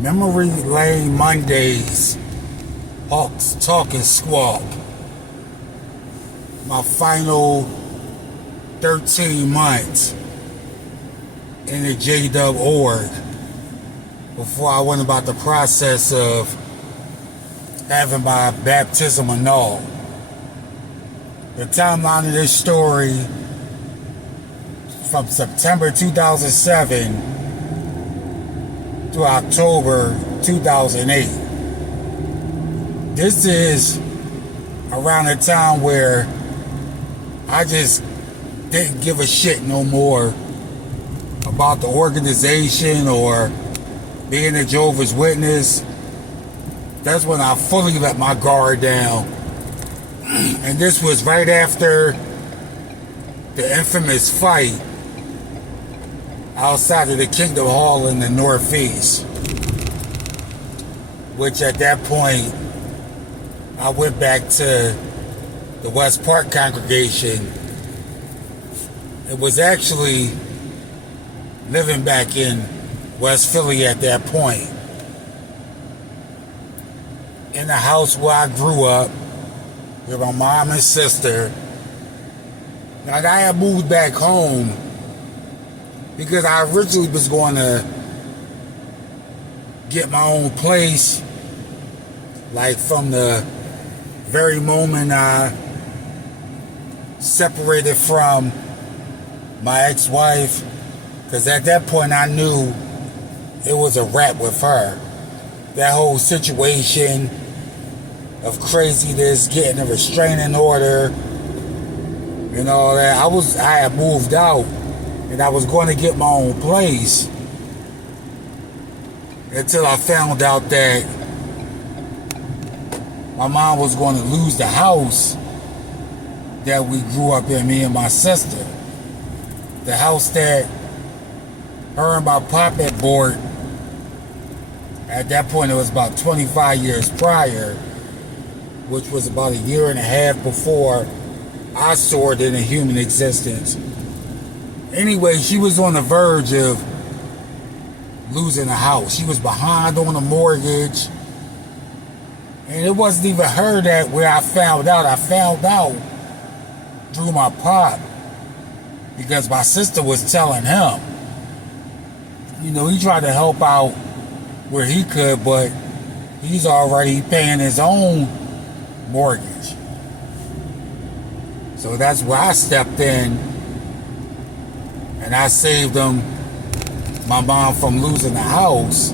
Memory Lane Mondays, HAWKE'S, Tawk and Squawk. My final 13 months in the JW org before I went about the process of having my baptism annulled. The timeline of this story from September 2007 to October 2008. This is around the time where I just didn't give a shit no more about the organization or being a Jehovah's Witness. That's when I fully let my guard down. And this was right after the infamous fight outside of the Kingdom Hall in the Northeast, which at that point I went back to the West Park congregation. It was actually living back in West Philly at that point, in the house where I grew up with my mom and sister. And I had moved back home because I originally was going to get my own place, like from the very moment I separated from my ex-wife, because at that point I knew it was a wrap with her. That whole situation of craziness, getting a restraining order, and all that. I had moved out, and I was going to get my own place until I found out that my mom was going to lose the house that we grew up in, me and my sister. The house that her and my pop had bought. At that point, it was about 25 years prior, which was about a year and a half before I soared into human existence. Anyway, she was on the verge of losing the house. She was behind on a mortgage. And it wasn't even her that where I found out. I found out through my pop, because my sister was telling him. You know, he tried to help out where he could, but he's already paying his own mortgage. So that's where I stepped in, and I saved my mom from losing the house.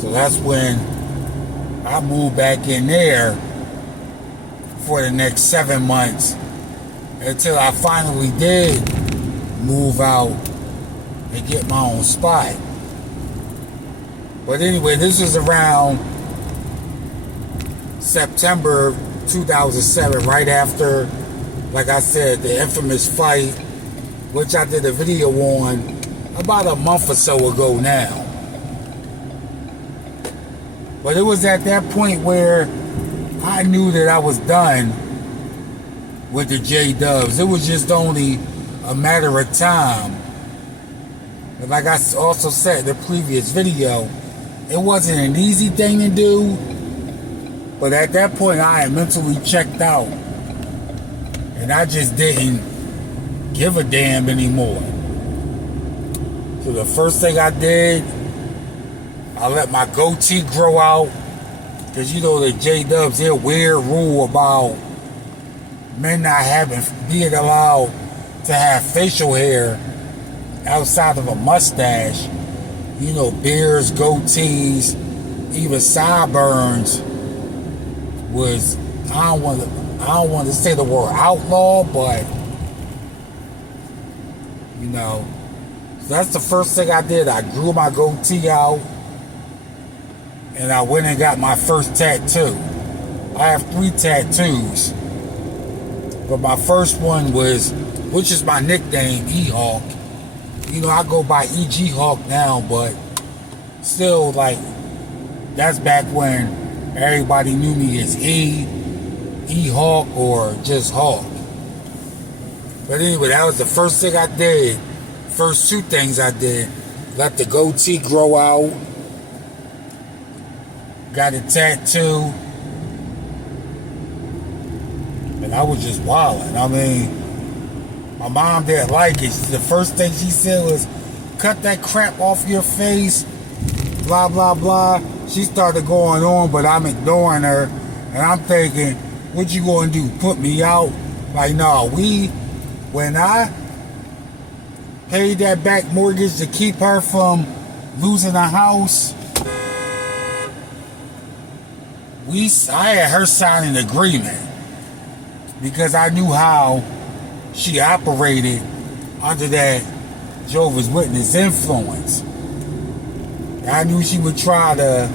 So that's when I moved back in there for the next 7 months until I finally did move out and get my own spot. But anyway, this was around September 2007, right after, like I said, the infamous fight, which I did a video on about a month or so ago now. But it was at that point where I knew that I was done with the J-Dubs. It was just only a matter of time. But like I also said in the previous video, it wasn't an easy thing to do. But at that point, I had mentally checked out. And I just didn't give a damn anymore. So the first thing I did, I let my goatee grow out. Because you know the J-Dubs, their weird rule about men not being allowed to have facial hair outside of a mustache. You know, beards, goatees, even sideburns was, I don't want to say the word outlaw, but you know, so that's the first thing I did. I grew my goatee out, and I went and got my first tattoo. I have 3 tattoos, but my first one was, which is my nickname, E-Hawk. You know, I go by E.G. Hawk now, but still, like, that's back when everybody knew me as E-Hawk, or just Hawk. But anyway, that was the first thing I did. First 2 things I did. Let the goatee grow out. got a tattoo. And I was just wilding. I mean, my mom didn't like it. The first thing she said was, cut that crap off your face, blah, blah, blah. She started going on, but I'm ignoring her. And I'm thinking, what you gonna do, put me out? Like, no, when I paid that back mortgage to keep her from losing a house, I had her sign an agreement because I knew how she operated under that Jehovah's Witness influence. I knew she would try to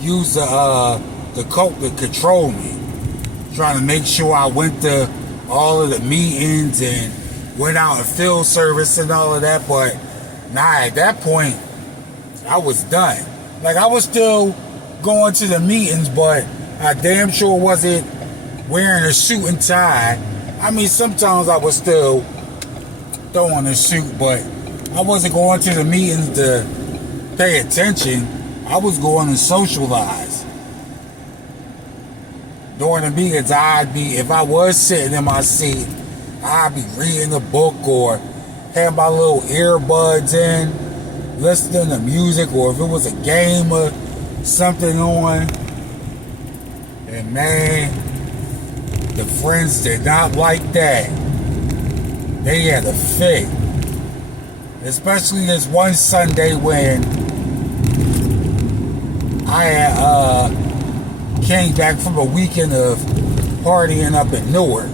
use the cult to control me, trying to make sure I went to all of the meetings and went out and field service and all of that. But at that point, I was done. Like, I was still going to the meetings, but I damn sure wasn't wearing a suit and tie. I mean, sometimes I was still throwing a suit, but I wasn't going to the meetings to pay attention. I was going to socialize. During the meetings, if I was sitting in my seat, I'd be reading a book or have my little earbuds in, listening to music, or if it was a game or something on. And man, the friends did not like that. They had a fit. Especially this one Sunday when I had came back from a weekend of partying up in Newark.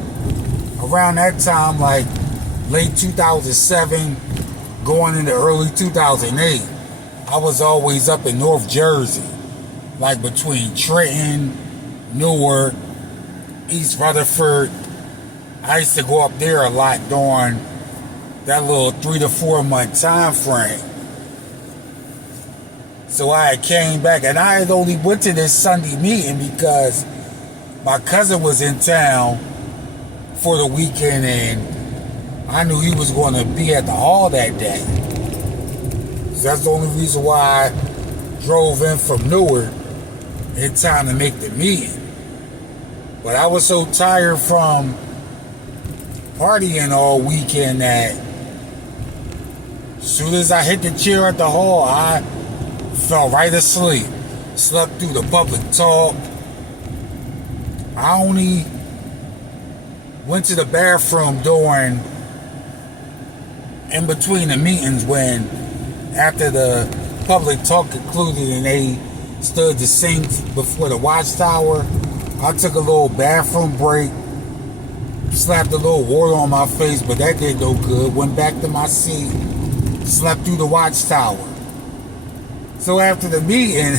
Around that time, like late 2007, going into early 2008, I was always up in North Jersey, like between Trenton, Newark, East Rutherford. I used to go up there a lot during that little 3 to 4 month time frame. So I came back, and I had only went to this Sunday meeting because my cousin was in town for the weekend, and I knew he was going to be at the hall that day. So that's the only reason why I drove in from Newark in time to make the meeting. But I was so tired from partying all weekend that as soon as I hit the chair at the hall, I fell right asleep. Slept through the public talk. I only went to the bathroom in between the meetings when, after the public talk concluded and they stood to sing before the watchtower, I took a little bathroom break, slapped a little water on my face, but that did no good. Went back to my seat, slept through the watchtower. So after the meeting,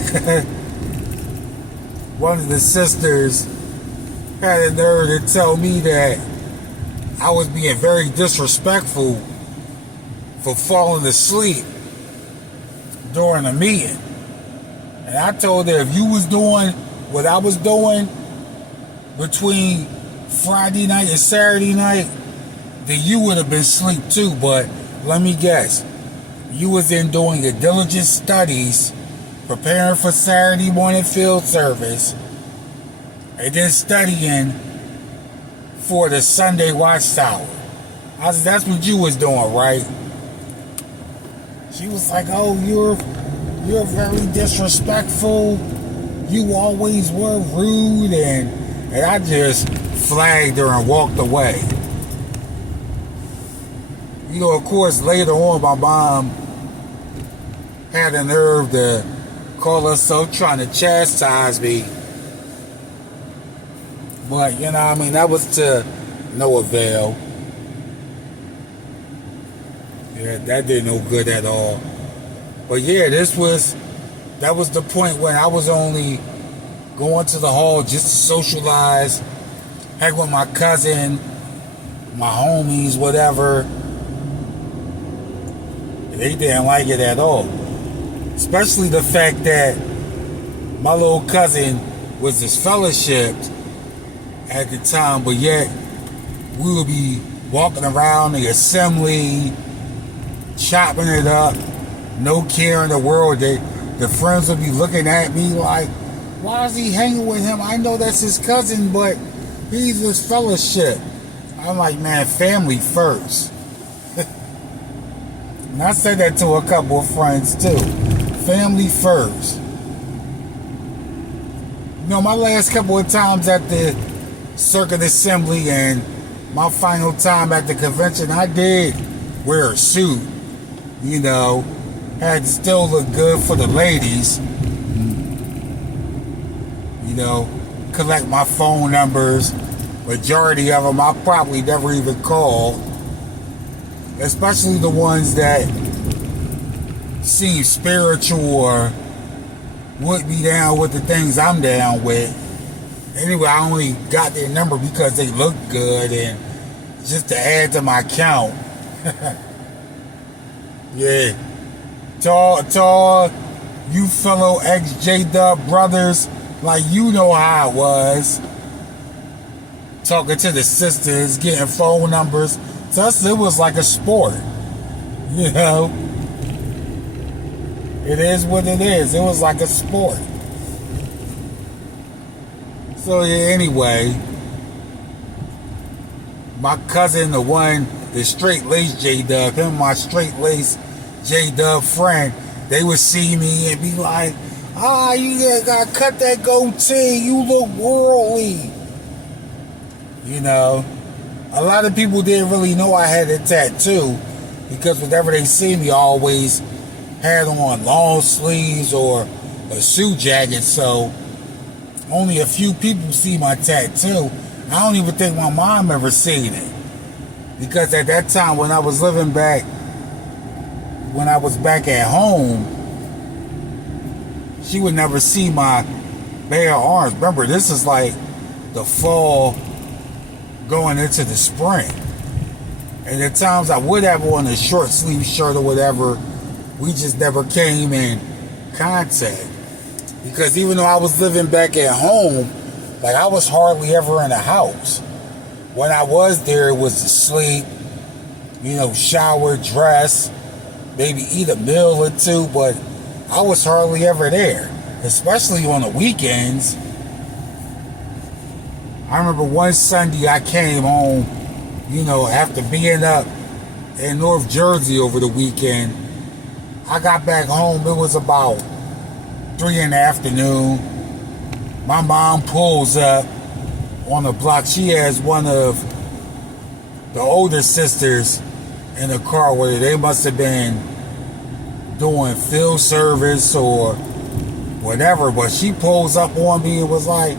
one of the sisters had a nerve to tell me that I was being very disrespectful for falling asleep during a meeting. And I told her, if you was doing what I was doing between Friday night and Saturday night, then you would have been asleep too. But let me guess, you was in doing your diligent studies, preparing for Saturday morning field service, and then studying for the Sunday watchtower. I said, that's what you was doing, right? She was like, oh, you're very disrespectful. You always were rude, and I just flagged her and walked away. You know, of course, later on, my mom had the nerve to call herself trying to chastise me. But, you know, I mean, that was to no avail. Yeah, that did no good at all. But yeah, that was the point when I was only going to the hall just to socialize, hang with my cousin, my homies, whatever. They didn't like it at all. Especially the fact that my little cousin was disfellowshipped at the time, but yet we would be walking around the assembly, chopping it up, no care in the world. The the friends would be looking at me like, why is he hanging with him? I know that's his cousin, but he's this fellowship. I'm like, man, family first. And I said that to a couple of friends too. Family first. You know, my last couple of times at the Circuit Assembly and my final time at the convention, I did wear a suit. You know, had to still look good for the ladies. You know, collect my phone numbers. Majority of them I probably never even called. Especially the ones that seem spiritual or would be down with the things I'm down with. Anyway, I only got their number because they look good and just to add to my count. Yeah. Tall, you fellow ex-J-Dub brothers, like you know how it was. Talking to the sisters, getting phone numbers. To us, it was like a sport. You know? It is what it is. It was like a sport. So yeah, anyway, my cousin, the straight-laced J-Dub, him and my straight-laced J-Dub friend, they would see me and be like, you gotta cut that goatee, you look worldly. You know, a lot of people didn't really know I had a tattoo because whenever they see me, I always had on long sleeves or a suit jacket, so only a few people see my tattoo. I don't even think my mom ever seen it. Because at that time when I was back at home, she would never see my bare arms. Remember, this is like the fall going into the spring. And at times I would have on a short sleeve shirt or whatever, we just never came in contact. Because even though I was living back at home, like I was hardly ever in the house. When I was there, it was to sleep, you know, shower, dress, maybe eat a meal or two, but I was hardly ever there, especially on the weekends. I remember one Sunday I came home, you know, after being up in North Jersey over the weekend. I got back home, it was about 3 in the afternoon. My mom pulls up on the block. She has one of the older sisters in the car with her. They must have been doing field service or whatever, but she pulls up on me and was like,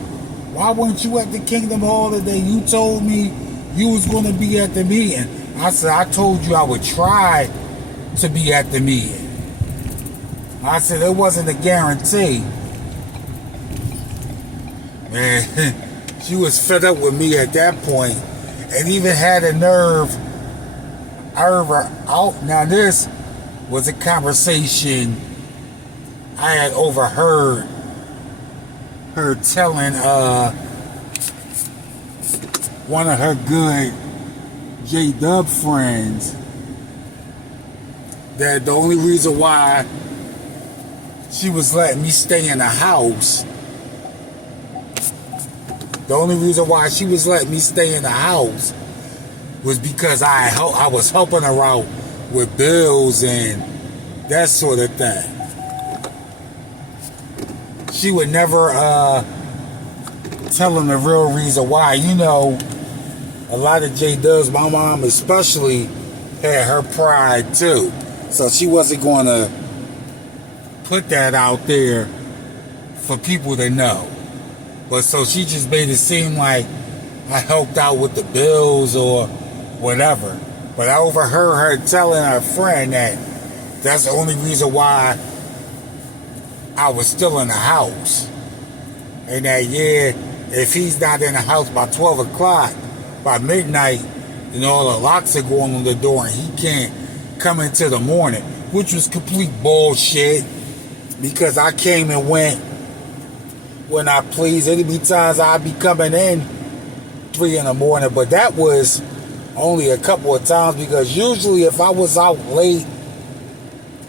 why weren't you at the Kingdom Hall today? You told me you was going to be at the meeting. I said, I told you I would try to be at the meeting. I said, it wasn't a guarantee. Man, she was fed up with me at that point and even had a nerve out. Now this was a conversation I had overheard her telling one of her good J-Dub friends that the only reason why she was letting me stay in the house, was because I was helping her out with bills and that sort of thing. She would never tell him the real reason why. You know, a lot of J-Dubs, my mom especially, had her pride too. So she wasn't going to put that out there for people to know. But so she just made it seem like I helped out with the bills or whatever. But I overheard her telling her friend that that's the only reason why I was still in the house. And that, yeah, if he's not in the house by 12 o'clock, by midnight, then all the locks are going on the door and he can't come into the morning, which was complete bullshit because I came and went when I pleased. There'd be times I'd be coming in 3 in the morning, but that was only a couple of times because usually if I was out late,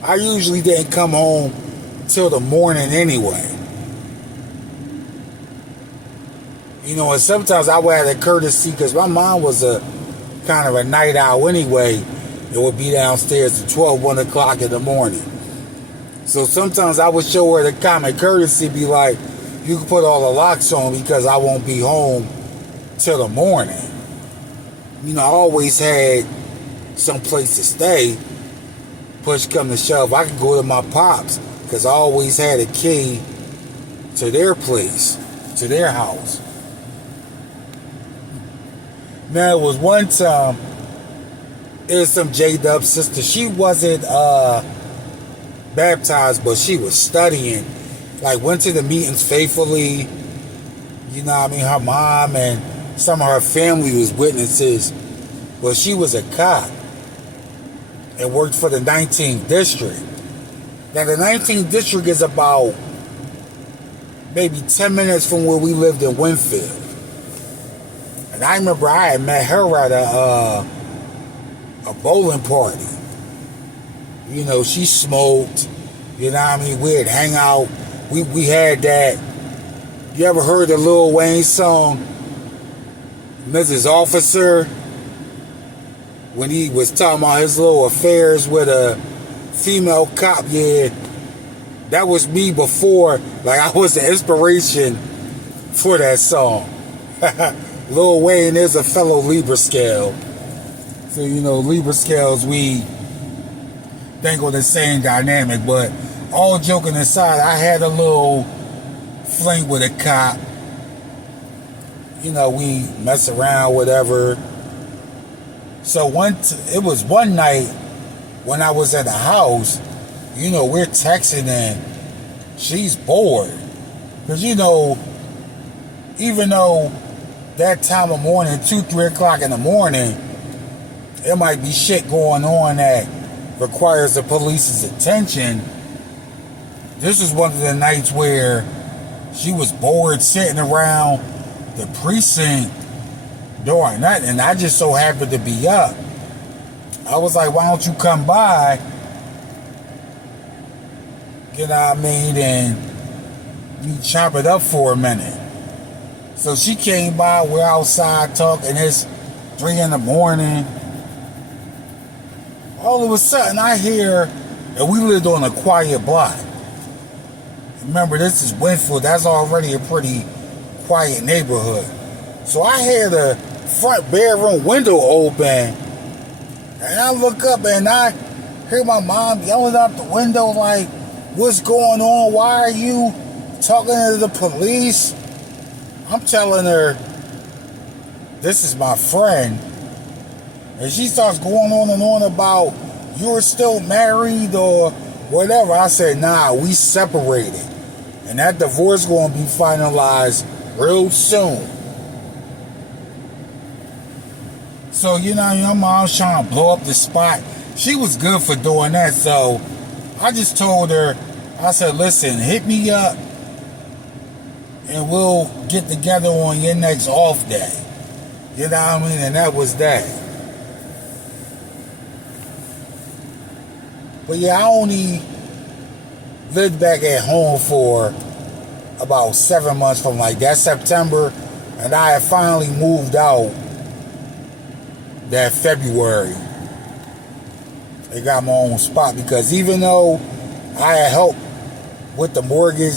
I usually didn't come home till the morning anyway. You know, and sometimes I would have the courtesy, because my mom was a kind of a night owl anyway. It would be downstairs at 12, 1 o'clock in the morning. So sometimes I would show her the common courtesy, be like, you can put all the locks on because I won't be home till the morning. You know, I always had some place to stay. Push come to shove, I could go to my pops, because I always had a key to their place, to their house. Now, it was one time, it was some J-Dub sister. She wasn't baptized, but she was studying. Like, went to the meetings faithfully. You know what I mean? Her mom and some of her family was witnesses. But she was a cop and worked for the 19th District. Now, the 19th District is about maybe 10 minutes from where we lived in Winfield. And I remember I had met her at a bowling party. You know, she smoked. You know what I mean? We'd hang out. We had that. You ever heard the Lil Wayne song, Mrs. Officer? When he was talking about his little affairs with a female cop. Yeah, that was me before. Like, I was the inspiration for that song. Lil Wayne is a fellow Libra scale. So, you know, Libra scales, we think of the same dynamic. But all joking aside, I had a little fling with a cop. You know, we mess around, whatever. So it was one night when I was at the house, you know, we're texting and she's bored. Because, you know, even though that time of morning, 2, 3 o'clock in the morning, there might be shit going on that requires the police's attention. This was one of the nights where she was bored sitting around the precinct doing nothing, and I just so happened to be up. I was like, why don't you come by? You know what I mean? And you chop it up for a minute. So she came by, we're outside talking, it's 3 in the morning. All of a sudden I hear, and we lived on a quiet block. Remember, this is Winfield, that's already a pretty quiet neighborhood. So I hear the front bedroom window open, and I look up and I hear my mom yelling out the window like, what's going on? Why are you talking to the police? I'm telling her, this is my friend. And she starts going on and on about, you're still married or whatever. I said, nah, we separated. And that divorce going to be finalized real soon. So, you know, your mom's trying to blow up the spot. She was good for doing that. So I just told her, I said, listen, hit me up and we'll get together on your next off day. You know what I mean? And that was that. But yeah, I only lived back at home for about 7 months from like that September. And I had finally moved out that February. I got my own spot because even though I had helped with the mortgage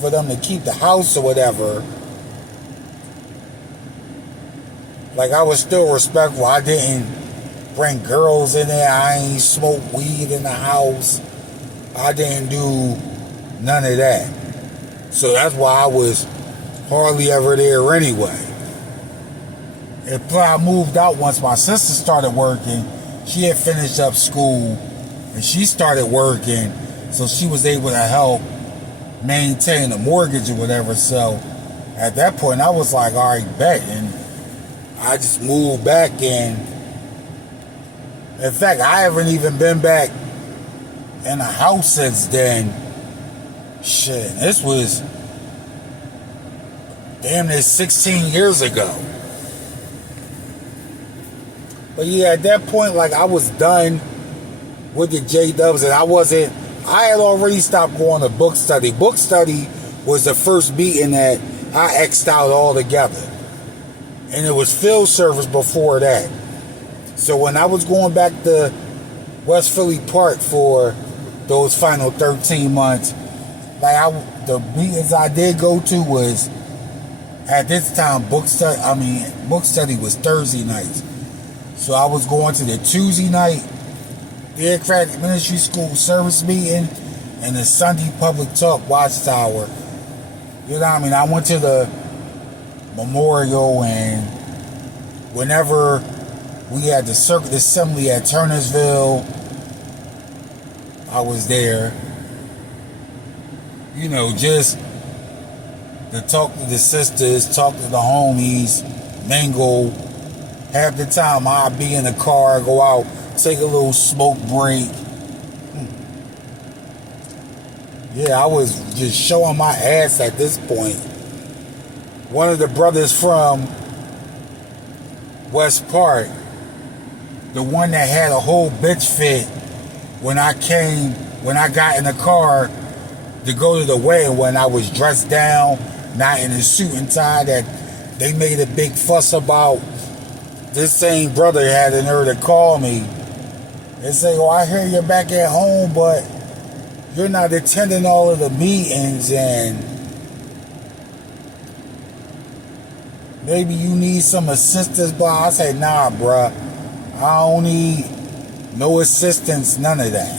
for them to keep the house or whatever, like I was still respectful. I didn't bring girls in there. I ain't smoke weed in the house. I didn't do none of that. So that's why I was hardly ever there anyway. And I moved out once my sister started working. She had finished up school and she started working, so she was able to help maintain the mortgage or whatever. So at that point I was like, all right, bet. And I just moved back, and in fact I haven't even been back in a house since then. Shit, this was damn near 16 years ago. But yeah, at that point, like I was done with the J-Dubs, and I wasn't I had already stopped going to book study. Book study was the first meeting that I X'd out altogether. And it was field service before that. So when I was going back to West Philly Park for those final 13 months, the meetings I did go to was, at this time, book study was Thursday nights. So I was going to the Tuesday night Aircraft Ministry School service meeting and the Sunday Public Talk Watchtower. You know what I mean? I went to the memorial, and whenever we had the Circuit Assembly at Turnersville, I was there. You know, just to talk to the sisters, talk to the homies, mingle. Half the time I'd be in the car, go out, take a little smoke break. Yeah, I was just showing my ass at this point. One of the brothers from West Park, the one that had a whole bitch fit when I got in the car to go to the wedding, when I was dressed down, not in a suit and tie, that they made a big fuss about. This same brother had the nerve to call me and say, "Oh, I hear you're back at home, but you're not attending all of the meetings, and maybe you need some assistance." But I said, "Nah, bruh, I don't need no assistance, none of that."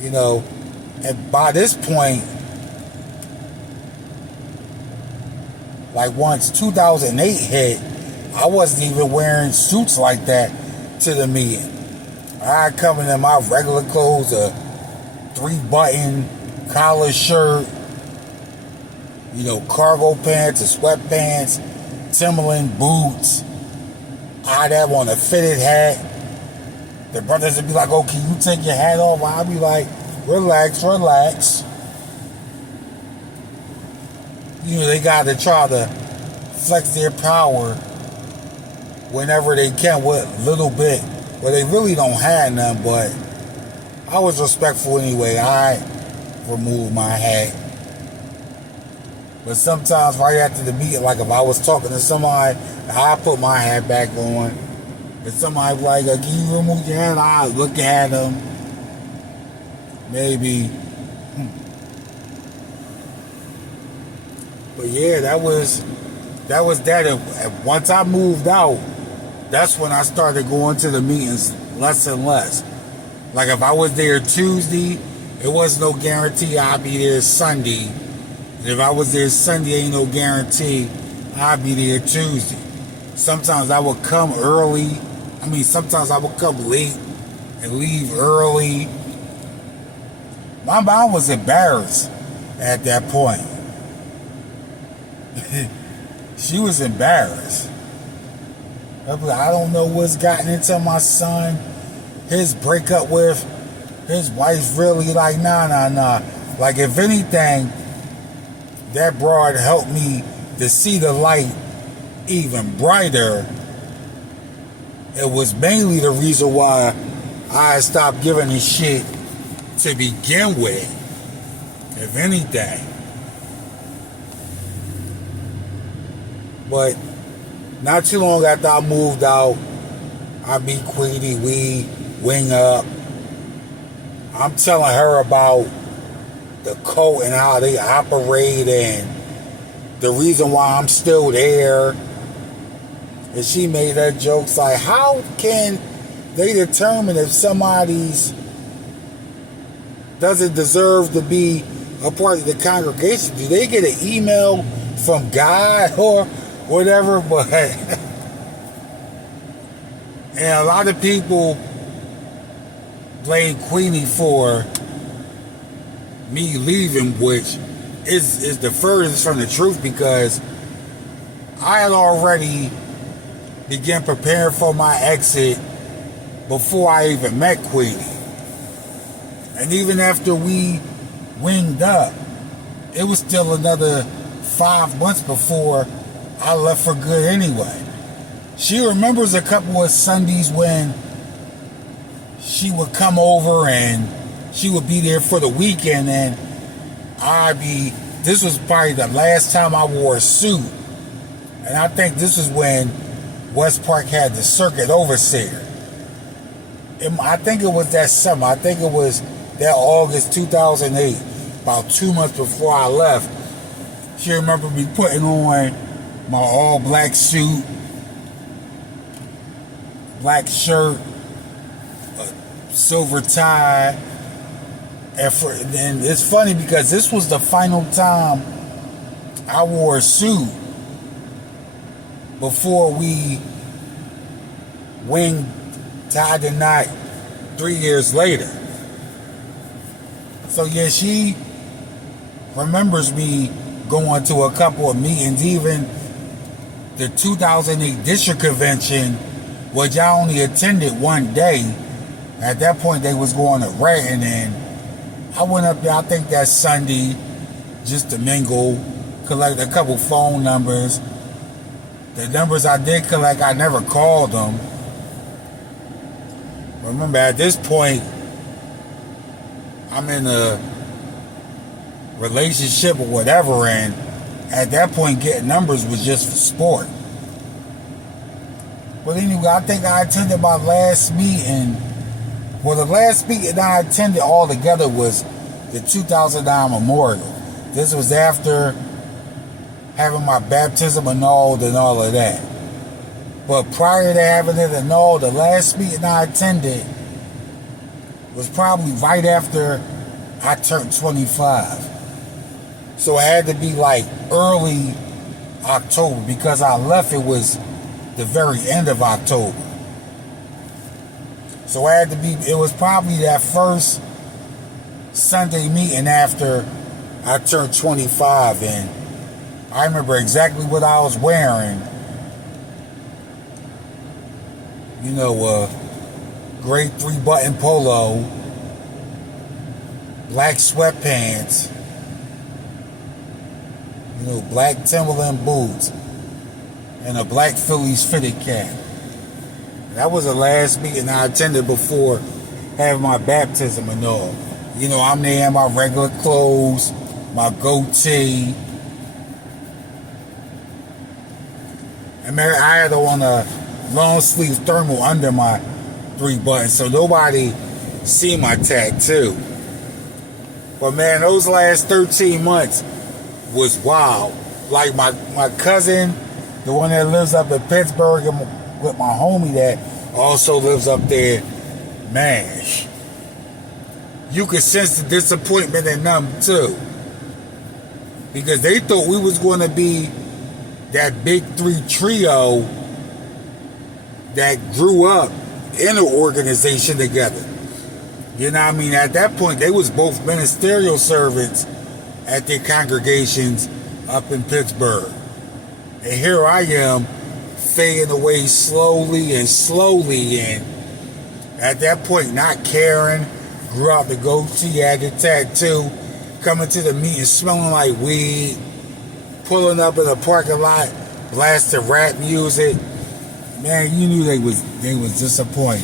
You know, and by this point, like once 2008 hit, I wasn't even wearing suits like that to the meeting. I come in my regular clothes, a 3-button collar shirt, you know, cargo pants, or sweatpants, Timberland boots. I'd have on a fitted hat. The brothers would be like, "Oh, can you take your hat off?" I'd be like, relax. You know, they got to try to flex their power whenever they can with little bit. Well, they really don't have none, but I was respectful anyway. I removed my hat. But sometimes right after the meeting, like if I was talking to somebody, I put my hat back on. If somebody like, "Can you remove your hat?" I look at them. Maybe. But yeah, that was that. And once I moved out, that's when I started going to the meetings less and less. Like if I was there Tuesday, it was no guarantee I'd be there Sunday. And if I was there Sunday, ain't no guarantee I'd be there Tuesday. Sometimes I would come early. Sometimes I would come late and leave early. My mom was embarrassed at that point. She was embarrassed. I don't know what's gotten into my son. His breakup with his wife's really like, nah. Like, if anything, that broad helped me to see the light even brighter. It was mainly the reason why I stopped giving a shit to begin with, if anything. But not too long after I moved out, I meet Queenie, we wing up. I'm telling her about the cult and how they operate and the reason why I'm still there. And she made her jokes like, how can they determine if somebody's doesn't deserve to be a part of the congregation? Do they get an email from God or whatever? But and a lot of people blame Queenie for me leaving, which is the furthest from the truth, because I had already began preparing for my exit before I even met Queenie. And even after we winged up, it was still another 5 months before I left for good anyway. She remembers a couple of Sundays when she would come over and she would be there for the weekend, and this was probably the last time I wore a suit. And I think this is when West Park had the circuit overseer. I think it was that summer. I think it was that August 2008, about 2 months before I left. She remembered me putting on my all black suit, black shirt, a silver tie. And it's funny because this was the final time I wore a suit before we winged tied the knot 3 years later. So yeah, she remembers me going to a couple of meetings, even the 2008 district convention, which I only attended one day. At that point, they was going to Renton, and I went up there, I think that Sunday, just to mingle, collect a couple phone numbers. The numbers I did collect, I never called them. Remember, at this point, I'm in a relationship or whatever, and at that point, getting numbers was just for sport. But anyway, I think I attended my last meeting. Well, the last meeting I attended altogether was the 2009 memorial. This was after having my baptism annulled and all of that. But prior to having it annulled, the last meeting I attended was probably right after I turned 25. So it had to be like early October, because I left, it was the very end of October. So it was probably that first Sunday meeting after I turned 25, and I remember exactly what I was wearing. You know, gray 3-button polo, black sweatpants, you know, black Timberland boots, and a black Phillies fitted cap. That was the last meeting I attended before having my baptism and all. You know, I'm there in my regular clothes, my goatee. And I had on a long sleeve thermal under my 3 buttons, so nobody see my tattoo. But man, those last 13 months was wild. Like my cousin, the one that lives up in Pittsburgh, and with my homie that also lives up there, man, you could sense the disappointment in them too. Because they thought we was going to be that big 3 trio that grew up in an organization together. You know what I mean? At that point, they was both ministerial servants at their congregations up in Pittsburgh. And here I am, fading away slowly, and at that point, not caring. Grew out the goatee, had the tattoo, coming to the meeting smelling like weed, pulling up in the parking lot, blasting rap music. Man, you knew they was disappointed.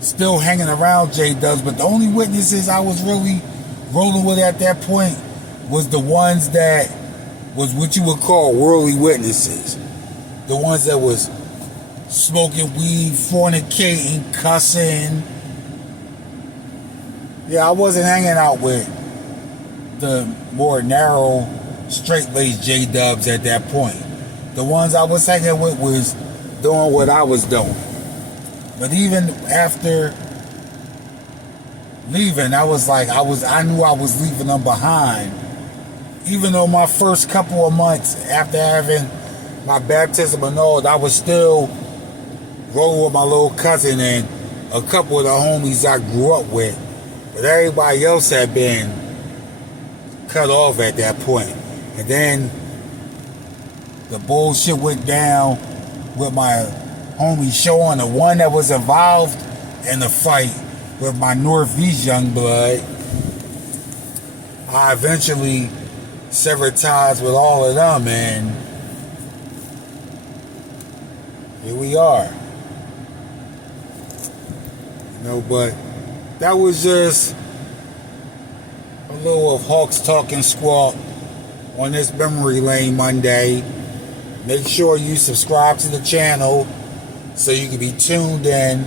Still hanging around J-Dubs, but the only witnesses I was really rolling with at that point was the ones that was what you would call worldly witnesses. The ones that was smoking weed, fornicating, cussing. Yeah, I wasn't hanging out with the more narrow, straight-laced J-Dubs at that point. The ones I was hanging with was doing what I was doing. But even after leaving, I knew I was leaving them behind. Even though my first couple of months after having my baptism annulled, I was still rolling with my little cousin and a couple of the homies I grew up with. But everybody else had been cut off at that point. And then the bullshit went down with my homie Sean, the one that was involved in the fight with my Northeast young blood. I eventually severed ties with all of them, and here we are. But that was just a little of Hawks talking Squawk on this memory lane Monday. Make sure you subscribe to the channel so you can be tuned in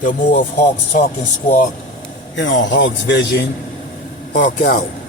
to more of Hawks talking Squawk here on Hawk's Vision. Hawk out.